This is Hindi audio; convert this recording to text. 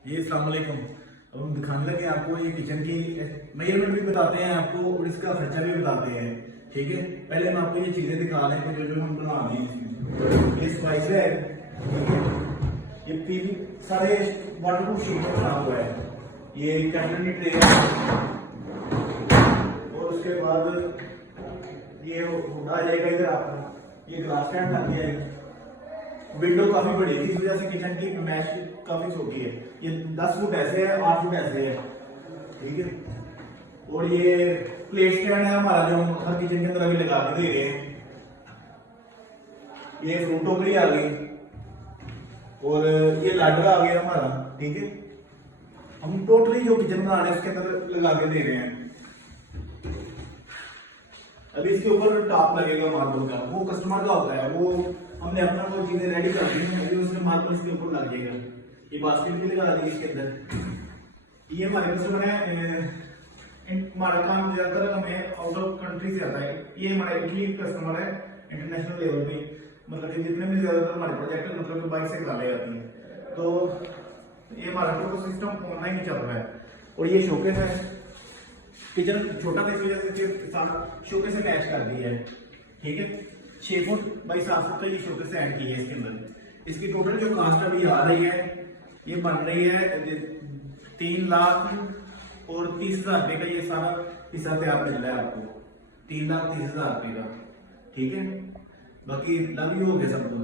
ये अस्सलाम वालेकुम। अब हम दिखाने लगे आपको ये किचन की मेजरमेंट भी बताते हैं आपको और इसका खर्चा भी बताते हैं। ठीक है, पहले हम आपको ये चीजें दिखा रहे हैं जो जो हम बना रहे हैं इसमें। ये स्पाइस है, ठीक है, ये पीवी सारे वाटरप्रूफ शीट में बना हुआ है। ये कैटरनी ट्रे है और उसके बाद ये आ जाएगा इधर आपका, ये ग्लास स्टैंड लग गया है। विंडो काफी बड़ी है, इस वजह से किचन की मैश काफी छोटी है। ये 10 फुट ऐसे है, 8 फुट ऐसे है, ठीक है। और ये प्लेट स्टैंड है हमारा जो हम हर किचन के अंदर अभी लगा के दे रहे हैं। ये फ्रूट टोकरी आ गई और ये लाडर आ गया हमारा, ठीक है। हम टोटली जो किचन बना रहे हैं उसके अंदर लगा के दे रहे हैं। अभी इसके ऊपर टॉप लगेगा मार्बल का, वो कस्टमर का होता है, वो हमने अपना वो चीजें रेडी कर दी हैं, उसके मार्बल इसके ऊपर लग जाएगा। ये बास्केट भी लगा दी इसके अंदर। ये हमारे कस्टमर है, हमारा काम ज्यादातर हमें आउट ऑफ कंट्री से आता है। ये हमारा इटली कस्टमर है, इंटरनेशनल लेवल पे, मतलब कि जितने भी ज्यादातर हमारे प्रोजेक्ट मतलब बाइक से निकाले जाते हैं। तो ये हमारा तो सिस्टम ऑनलाइन ही चल रहा है। और ये शोकेस है, किचन छोटा था इस वजह से शोकेस से मैच कर दी है, ठीक है। 6 फुट बाई 7 फुट का ये शोकेस ऐड की है इसके अंदर। इसकी टोटल जो कास्ट अभी आ रही है, ये बन रही है 3,30,000 रुपए का। ये सारा हिस्सा तैयार मिल रहा है आपको 3,30,000 रुपए का, ठीक है। बाकी लव यू हो गया सब कुछ।